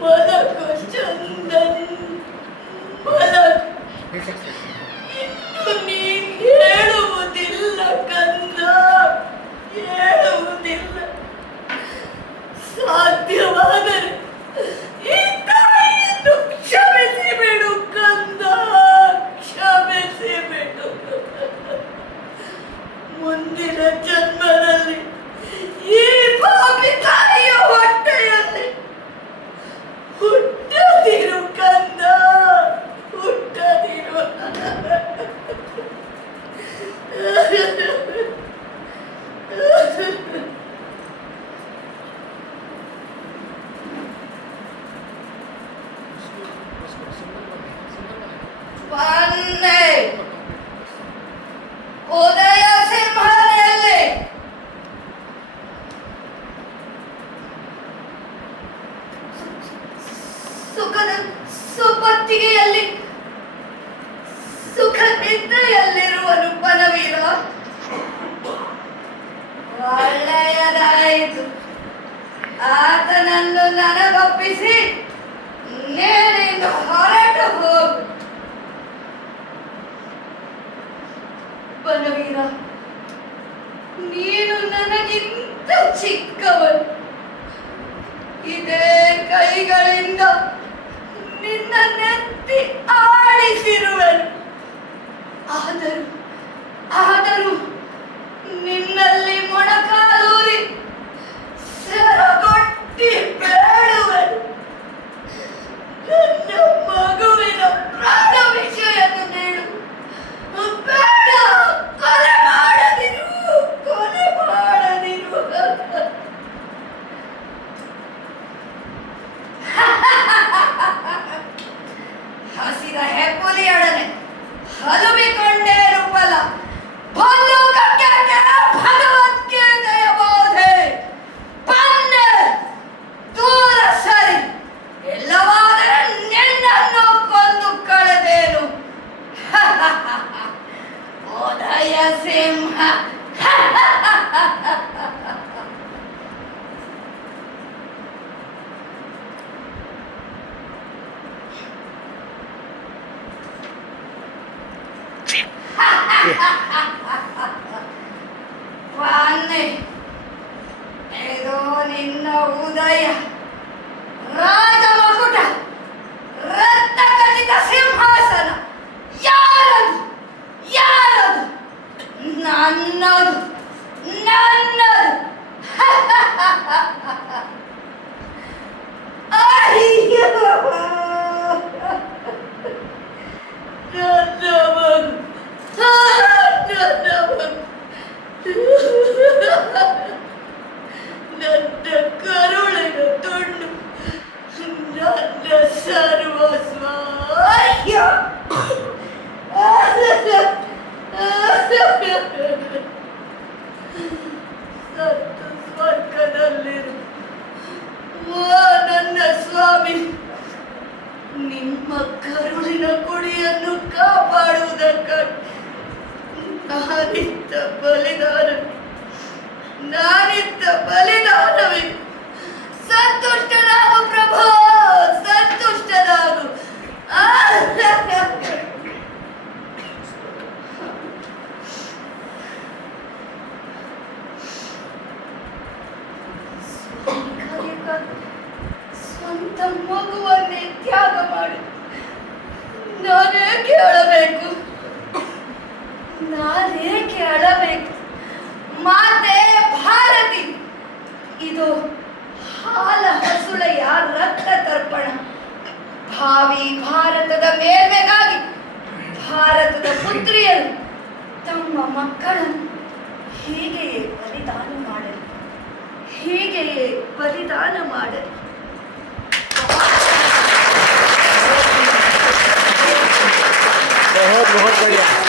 ಮಲಗು ಚಂದನ್, ಮಲಗು. ಇನ್ನು ನೀನ್ ಹೇಳುವುದಿಲ್ಲ ಕಂದ, ಹೇಳುವುದಿಲ್ಲ. ಸಾಧ್ಯವಾದರೆ ಈ ತಾಯಿಯನ್ನು ಕ್ಷಮಿಸಿ ಬಿಡು ಕಂದ, ಕ್ಷಮಿಸಿ ಬಿಡು. ಮುಂದಿನ ಜನ್ಮದಲ್ಲಿ ಈ ಪಾಪಿ ತಾಯಿಯ ಹೊಟ್ಟೆಯಲ್ಲಿ ಹುಟ್ಟದಿರು ಕಂದ, ಹುಟ್ಟದಿರು. ಬನ್ನಿ, ಉದಯ ಸಿಂಹನೆಯಲ್ಲಿ ಸುಖದ ಸುಪತ್ತಿಗೆಯಲ್ಲಿ ಸುಖ ನಿದ್ರೆಯಲ್ಲಿರುವನು ಬನವೀರ. ಒಳ್ಳೆಯದಾಯಿತು, ಆತನನ್ನು ನನಗೊಪ್ಪಿಸಿ ನೀನಿನ್ನು ಹೊರಟು ಹೋಗು. ಬನವೀರ, ನೀನು ನನಗಿಂತ ಚಿಕ್ಕವನು. ಇದೇ ಕೈಗಳಿಂದ ನಿನ್ನ ನೆತ್ತಿ ಆಡಿಸಿರುವೆನು. ಆದರೂ ನಿನ್ನಲ್ಲಿ ಮೊಣಕಾಲೂರಿ ಸೆರಗೊಟ್ಟಿ ಬೇಡುವೆನು. ನನ್ನ ಮಗುವಿನ ಪ್ರಾಣ ವಿಷಯನ್ನು ನೀಡು. ಬೇಡ, ಕೊಲೆ ಮಾಡದಿರು, ಕೊಲೆ ಮಾಡದಿರು. ಹಸಿದ ಹೆಬ್ಬುಲಿಯೊಡನೆ ಹಲುಬಿಕೊಂಡೇ ರೂಪಲ ಭಲ್ಲೂಕಕ್ಕೆ ಭಗವದ್ಗೀತೆಯ ಬೋಧೆ. ಬನ್ನೆ, ದೂರ ಸರಿ, ಇಲ್ಲವಾದರೆ ನಿನ್ನನ್ನು ಕೊಂದು ಕಳೆದೇನು. ಉದಯ ಸಿಂಹ. ಬನ್ನಿ, ಇದು ನಿನ್ನ ಉದಯ. ರಾಜಮಕುಟ, ರತ್ನಖಚಿತ ಸಿಂಹಾಸನ ಯಾರದು? ಯಾರದು? ನನ್ನದು, ನನ್ನದು. ಅಯ್ಯೋ, ನನ್ನ ಮಗು, ನನ್ನ ಮಗು, ನನ್ನ ಕರುಳಿನ ತುಂಡು, ನನ್ನ ಸರ್ವಸ್ವ. ಅಯ್ಯೋ, ಸತ್ತು ಸ್ವರ್ಗದಲ್ಲಿರು. ಓ ನನ್ನ ಸ್ವಾಮಿ, ನಿಮ್ಮ ಕರುಳಿನ ಕುಡಿಯನ್ನು ಕಾಪಾಡುವುದಕ್ಕಾಗಿ ನಾನಿತ್ತ ಬಲಿದಾನವೇ. ಸಂತುಷ್ಟನಾಗು ಪ್ರಭು, ಸಂತುಷ್ಟನಾಗು. ಸ್ವಂತ ಮಗುವನ್ನೇ ತ್ಯಾಗ ಮಾಡಿ ನಾನೇಕೆ ಅಳಬೇಕು? ನಾನೇಕೆ ಅಳಬೇಕು? ಮಾತೆ ಭಾರತಿ, ಇದು ಹಾಲ ಹಸುಳೆಯ ರಕ್ತ ತರ್ಪಣ. ಭಾವಿ ಭಾರತದ ಮೇಲ್ಮೆಗಾಗಿ ಭಾರತದ ಪುತ್ರಿಯರು ತಮ್ಮ ಮಕ್ಕಳನ್ನು ಹೀಗೆಯೇ ಬಲಿದಾನ ಮಾಡಲಿ, ಹೀಗೆಯೇ ಬಲಿದಾನ ಮಾಡಲಿ. बहुत बहुत बढ़िया।